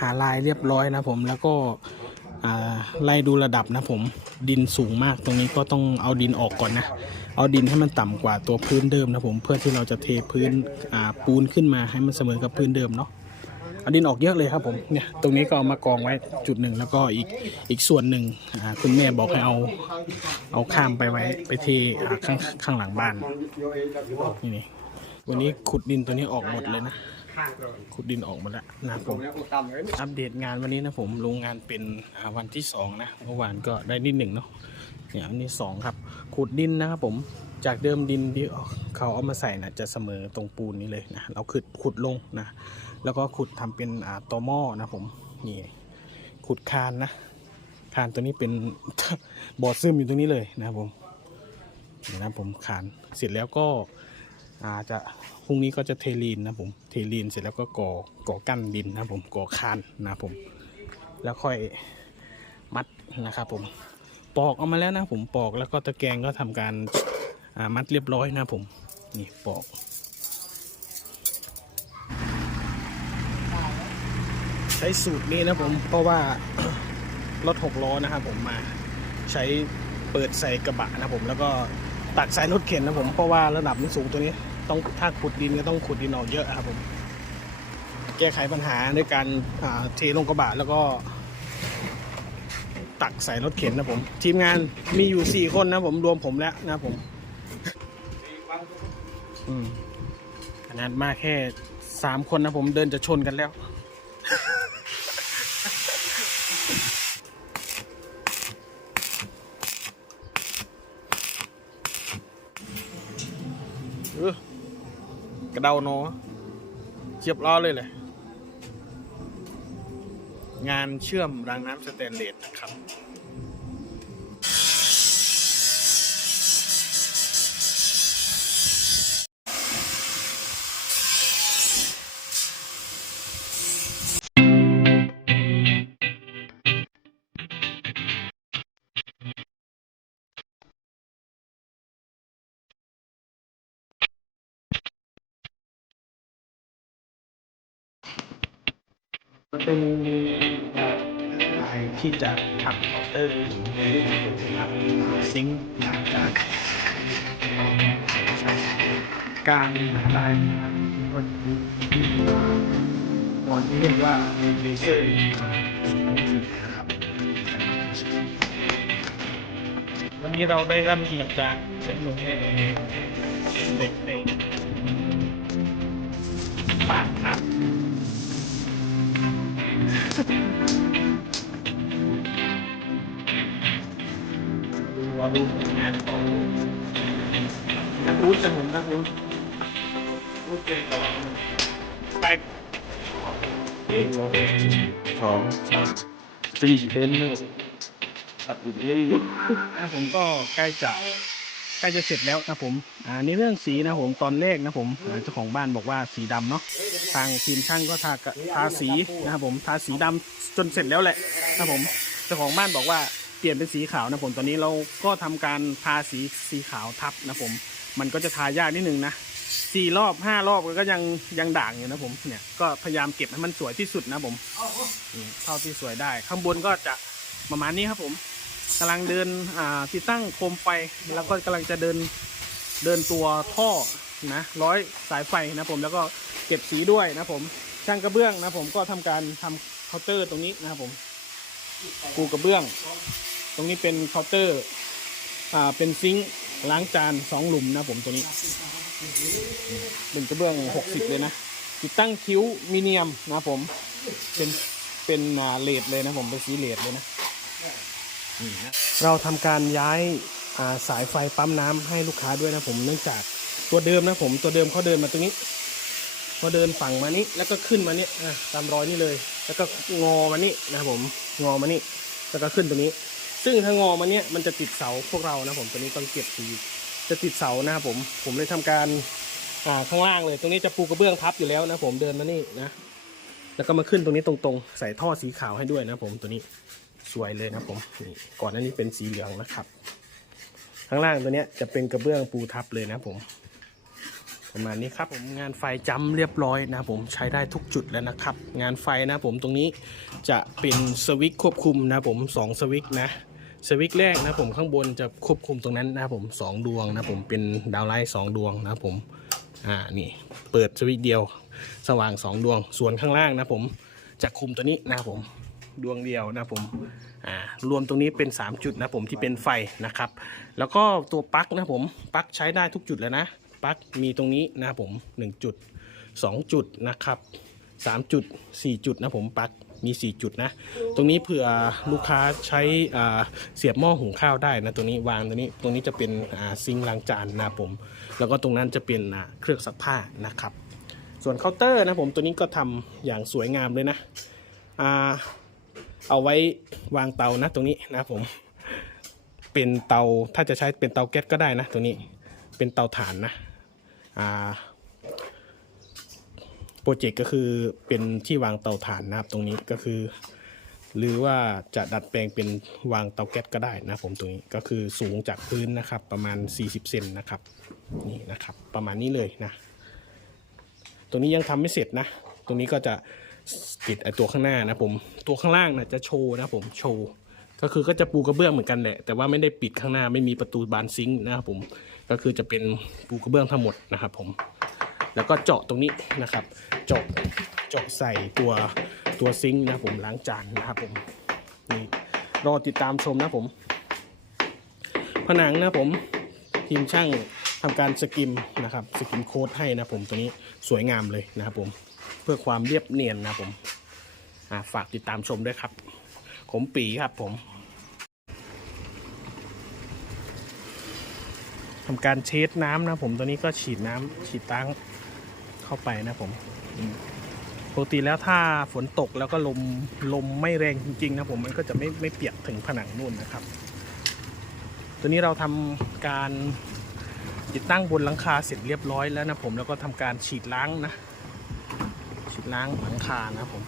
หาลายเรียบร้อยนะผมแล้วก็ไล่ดูระดับนะผมดินสูงมากตรงนี้ก็ต้องเอาดินออกก่อนนะ เอาดินให้มันต่ำกว่าตัวพื้นเดิมนะผมเพื่อที่เราจะเทพื้นปูนขึ้นมาให้มันเสมอกับพื้นเดิมเนาะเอาดินออกเยอะเลยครับผมเนี่ยตรงนี้ก็เอามากองไว้จุดหนึ่งแล้วก็อีกอีกส่วนหนึ่งคุณแม่บอกให้เอาเอาข้ามไปไว้ไปเทข้างข้างหลังบ้านนี่วันนี้ขุดดินตัวนี้ออกหมดเลยนะ ขุดดินออกหมาแล้วนะครับผมอัปเดตงานวันนี้นะผมลงงานเป็นอ่าวันที่สองนะเมื่อวานก็ได้นิดหนึ่งเนาะเนี่ยวันนี้สองครับ ขุดดินนะครับผมจากเดิมดินที่เขาเอามาใส่นะจะเสมอตรงปูนนี้เลยนะเราขุดขุดลงนะ แล้วก็ขุดทำเป็นอ่าตอหม้อนะผมนี่ขุดคานนะคานตัวนี้เป็นบอดซึมอยู่ตรงนี้เลยนะครับผมนี่นะผมคานเสร็จแล้วก็ อาจะพรุ่งนี้ก็จะเทลีนนะผมเทลีนเสร็จแล้วก็ก่อก่อกั้นดินนะผมก่อคานนะผม แล้วค่อยมัดนะครับผมปอกออกมาแล้วนะผมปอกแล้วก็ตะแกรงก็ทำการามัดเรียบร้อยนะผมนี่ปอกใช้สูตรนี้นะผมเพราะว่ารถหกล้อนะครับผมมาใช้เปิดใส่กระบะนะผมแล้วก็ตักใส่รถเข็นนะผมเพราะว่าระดับมันสูงตัวนี้ ต้องถ้าขุดดินก็ต้องขุดดินออกเยอะครับผม แก้ไขปัญหาด้วยการเทลงกระบะแล้วก็ ตักใส่รถเข็นนะผม ทีมงานมีอยู่สี่คนนะผมรวมผมแล้วนะผมอืมขนาดมาแค่สามคนนะผมเดินจะชนกันแล้ว เออก ระเดาโนเจียบล้อเลยเลย งานเชื่อมรางน้ำสแตนเลสนะครับ เป็นลายที่จะทำเคาน์เตอร์ซิงค์จากการลายวันวันที่เรียกว่าเลเซอร์ครับวันนี้เราได้รับเกียรติจากเจ้าหนุ่มเด็กในปากครับ รู้จะเหมือนนักรู้รู้เก่งไปสองสี่เอ็นหนึ่งตัดอีกเอ้ยนะผมก็ใกล้จะ ใกล้จะเสร็จแล้วนะผมอ่าในเรื่องสีนะผมตอนแรกนะผมเจ้าของบ้านบอกว่าสีดำเนาะทางทีมช่างก็ทากะทาสีนะครับผมทาสีดำจนเสร็จแล้วแหละนะผมเจ้าของบ้านบอกว่าเปลี่ยนเป็นสีขาวนะผมตอนนี้เราก็ทำการทาสีสีขาวทับนะผม มันก็จะทายากนิดนึงนะสี่รอบห้ารอบก็ยังยังด่างอยู่นะผมเนี่ยก็พยายามเก็บให้มันสวยที่สุดนะผมเท่าที่สวยได้ ข้างบนก็จะประมาณนี้ครับผม กำลังเดินอ่าติดตั้งโคมไฟแล้วก็กำลังจะเดินเดินตัวท่อนะร้อยสายไฟนะผมแล้วก็เก็บสีด้วยนะผมช่างกระเบื้องนะผมก็ทำการทำเคาน์เตอร์ตรงนี้นะครับผมปูกระเบื้อง ตรงนี้เป็นเคาน์เตอร์อ่าเป็นซิงค์ล้างจานสองหลุมนะผมตัวนี้เป็นกระเบื้องหกสิบเลยนะติดตั้งคิ้วมิเนียมนะผมเป็นเป็นเลดเลยนะผมเป็นสีเลดเลยนะ เราทำการย้ายาสายไฟปั๊มน้ำให้ลูกค้าด้วยนะผมเนื่องจากตัวเดิมนะผมตัวเดิมเขาเดินมาตรงนี้พอเดินฝั่งมานี้แล้วก็ขึ้นมานี้อะตามรอยนี่เลย แล้วก็งอมานี่นะผมงอมานี่แล้วก็ขึ้นตรงนี้ ซึ่งถ้างอมาเนี้ยมันจะติดเสาพวกเรานะผมตัวนี้ต้องเก็บสีจะติดเสานะครับผมผมเลยทำการอ่าข้างล่างเลย ตรงนี้จะปูกระเบื้องทับอยู่แล้วนะผมเดินมานี่นะแล้วก็มาขึ้นตรงนี้ตรงๆ ใส่ท่อสีขาวให้ด้วยนะผมตัวนี้ สวยเลยนะผมนี่ก่อนหน้านี้เป็นสีเหลืองนะครับ ข้างล่างตัวเนี้ยจะเป็นกระเบื้องปูทับเลยนะผมประมาณนี้ครับผมงานไฟจำเรียบร้อยนะผมใช้ได้ทุกจุดแล้วนะครับ งานไฟนะผมตรงนี้จะเป็นสวิตช์ควบคุมนะผมสองสวิตช์นะสวิตช์แรกนะผมข้างบนจะควบคุมตรงนั้นนะผมสองดวงนะผมเป็นดาวไลท์สองดวงนะผมอ่านี่เปิดสวิตช์เดียวสว่างสองดวงส่วนข้างล่างนะผมจะคุมตัวนี้นะผม ดวงเดียวนะผมอ่ารวมตรงนี้เป็น 3 จุดนะผมที่เป็นไฟนะครับ แล้วก็ตัวปลั๊กนะผมปลั๊กใช้ได้ทุกจุดแล้วนะปลั๊กมีตรงนี้นะผม 1 จุด 2 จุดนะครับ 3 จุด 4 จุดนะผมปลั๊กมี 4 จุดนะ ตรงนี้เผื่อลูกค้าใช้อ่าเสียบหม้อหุงข้าวได้นะตัวนี้วางตัวนี้ตรงนี้จะเป็นอ่าซิงล้างจานนะผม แล้วก็ตรงนั้นจะเป็นอ่าเครื่องซักผ้านะครับ ส่วนเคาน์เตอร์นะผมตัวนี้ก็ทำอย่างสวยงามเลยนะอ่า เอาไว้วางเตานะตรงนี้นะผม เป็นเตาถ้าจะใช้เป็นเตาแก๊สก็ได้นะตัวนี้เป็นเตาถ่านนะอ่าโปรเจกต์ก็คือเป็นที่วางเตาถ่านนะครับตรงนี้ก็คือ หรือว่าจะดัดแปลงเป็นวางเตาแก๊สก็ได้นะผมตรงนี้ก็คือสูงจากพื้นนะครับ ประมาณ 40 เซนนะครับนี่นะครับ ประมาณนี้เลยนะตรงนี้ยังทำไม่เสร็จนะ ตรงนี้ก็จะ ติดไอตัวข้างหน้านะผม ตัวข้างล่างนะจะโชว์นะผมโชว์ก็คือก็จะปูกระเบื้องเหมือนกันแหละแต่ว่าไม่ได้ปิดข้างหน้าไม่มีประตูบานซิงค์นะครับผมก็คือจะเป็นปูกระเบื้องทั้งหมดนะครับผมแล้วก็เจาะตรงนี้นะครับ เจาะเจาะใส่ตัวตัวซิงค์นะผมล้างจานนะครับผมนี่รอติดตามชมนะผม ผนังนะผมทีมช่างทำการสกิมนะครับสกิมโค้ดให้นะผมตัวนี้สวยงามเลยนะครับผม เพื่อความเรียบเนียนนะผมฝากติดตามชมด้วยครับขมปีครับผมทำการเช็ดน้ำนะผมตัวนี้ก็ฉีดน้ำฉีดตั้งเข้าไปนะผมอืมปกติแล้วถ้าฝนตกแล้วก็ลมลมไม่แรงจริงๆนะผมมันก็จะไม่ไม่เปียกถึงผนังนู่นนะครับ ตัวนี้เราทำการติดตั้งบนหลังคาเสร็จเรียบร้อยแล้วนะผมแล้วก็ทำการฉีดล้างนะ ฉีดล้างหลังคานะผม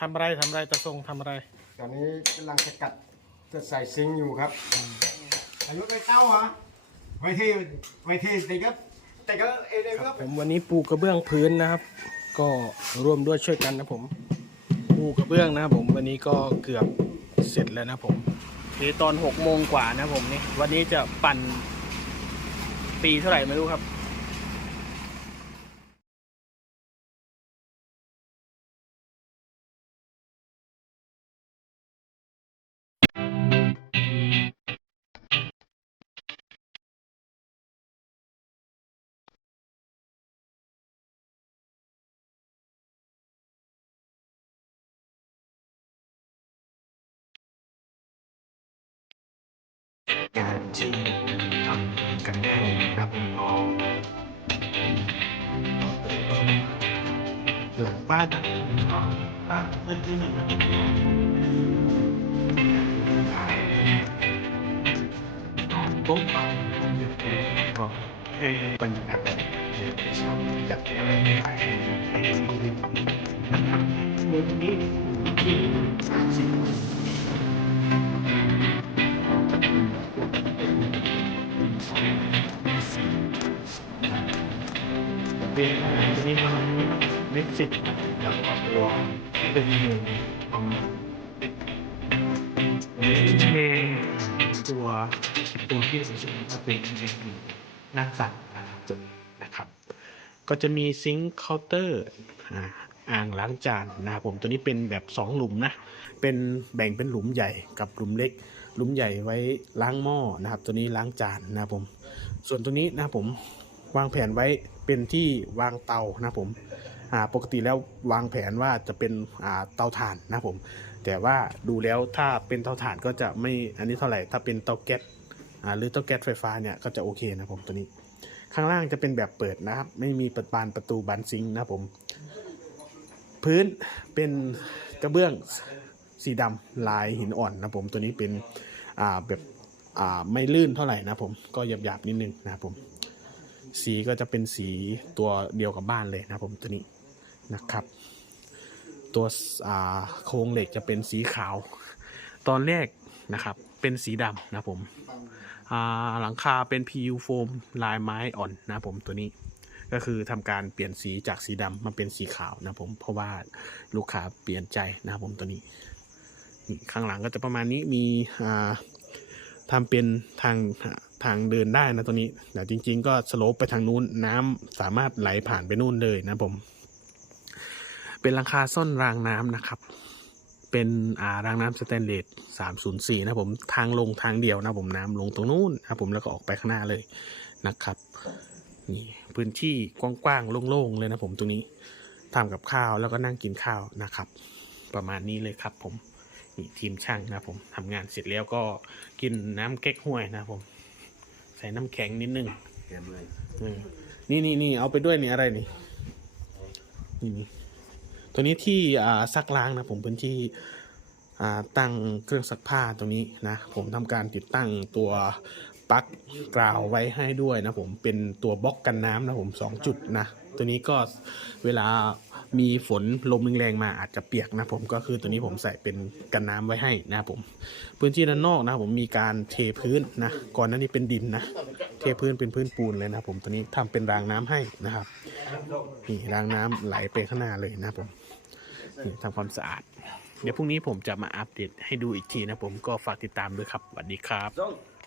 ทำอะไรทำอะไรตะทรงทำอะไร ตอนนี้กำลังสกัดจะใส่ซิงค์อยู่ครับอายุไม่เต้าเหรอไม่ที่ไม่ที่แต่ก็แต่ก็เอเดคก็รับผมวันนี้ปูกระเบื้องพื้นนะครับ ก็ร่วมด้วยช่วยกันนะผม ปูกระเบื้องนะครับผมวันนี้ก็เกือบเสร็จแล้วนะผม คือตอนหกโมงกว่านะผมนี่วันนี้จะปั่นปีเท่าไหร่ไม่รู้ครับ งานที่ทำกันแน่ครับหลังบ้านบ้านเสิบตัวเป็นหนึ่งเทตัวตัวที่สมมติเป็นหน้าสัตว์นะครับ ก็จะมีซิงค์เคาน์เตอร์อ่างล้างจานนะครับผมตัวนี้เป็นแบบ 2 หลุมนะ เป็นแบ่งเป็นหลุมใหญ่กับหลุมเล็ก หลุมใหญ่ไว้ล้างหม้อนะครับ ตัวนี้ล้างจานนะครับผม ส่วนตัวนี้นะครับผมวางแผนไว้เป็นที่วางเตานะครับผม ปกติแล้ววางแผนว่าจะเป็นเตาถ่านนะผม แต่ว่าดูแล้วถ้าเป็นเตาถ่านก็จะไม่อันนี้เท่าไหร่ถ้าเป็นเตาแก๊สหรือเตาแก๊สไฟฟ้าเนี่ยก็จะโอเคนะผมตัวนี้ ข้างล่างจะเป็นแบบเปิดนะครับ ไม่มีประบานประตูบานซิงนะผม พื้นเป็นกระเบื้องสีดำลายหินอ่อนนะผมตัวนี้เป็นแบบไม่ลื่นเท่าไหร่นะผมก็หยาบๆนิดนึงนะครับผมสีก็จะเป็นสีตัวเดียวกับบ้านเลยนะผมตัวนี้ นะครับ ตัวโครงเหล็กจะเป็นสีขาว ตอนแรกนะครับ เป็นสีดำนะผมหลังคาเป็น PU โฟมลายไม้อ่อนนะผมตัวนี้ก็คือทำการเปลี่ยนสีจากสีดำมาเป็นสีขาวนะผมเพราะว่าลูกค้าเปลี่ยนใจนะครับผมตัวนี้นี่ข้างหลังก็จะประมาณนี้มีอ่าทำเป็นทางทางเดินได้นะตัวนี้แต่จริง ๆ ก็สโลปไปทางนู้นน้ำสามารถไหลผ่านไปนู่นเลยนะผม เป็นหลังคาซ่อนรางน้ำนะครับ เป็นอ่ารางน้ำสแตนเลส304 นะผมทางลงทางเดียวนะผมน้ำลงตรงนู้นนะผมแล้วก็ออกไปข้างหน้าเลยนะครับนี่พื้นที่กว้างๆโล่งๆเลยนะผมตรงนี้ทำกับข้าวแล้วก็นั่งกินข้าวนะครับ ประมาณนี้เลยครับผมนี่ทีมช่างนะผมทำงานเสร็จแล้วก็กินน้ำเก๊กฮวยนะผม ใส่น้ำแข็งนิดนึงเต็มเลยอืมนี่นี่นี่เอาไปด้วยนี่อะไรนี่นี่นี่ ตัวนี้ที่ซักล้างนะผมพื้นที่ตั้งเครื่องซักผ้าตรงนี้นะผมทำการติดตั้งตัวปลั๊กกราวไว้ให้ด้วยนะผมเป็นตัวบล็อกกันน้ำนะผมสองจุดนะตัวนี้ก็เวลามีฝนลมแรงๆมาอาจจะเปียกนะผมก็คือตัวนี้ผมใส่เป็นกันน้ำไว้ให้นะผม พื้นที่ด้านนอกนะผมมีการเทพื้นนะก่อนหน้านี้เป็นดินนะเทพื้นเป็นพื้นปูนเลยนะผมตัวนี้ทำเป็นรางน้ำให้นะครับนี่รางน้ำไหลไปข้างหน้าเลยนะผม ทำความสะอาด เดี๋ยวพรุ่งนี้ผมจะมาอัปเดตให้ดูอีกทีนะผมก็ฝากติดตามด้วยครับสวัสดีครับส่ง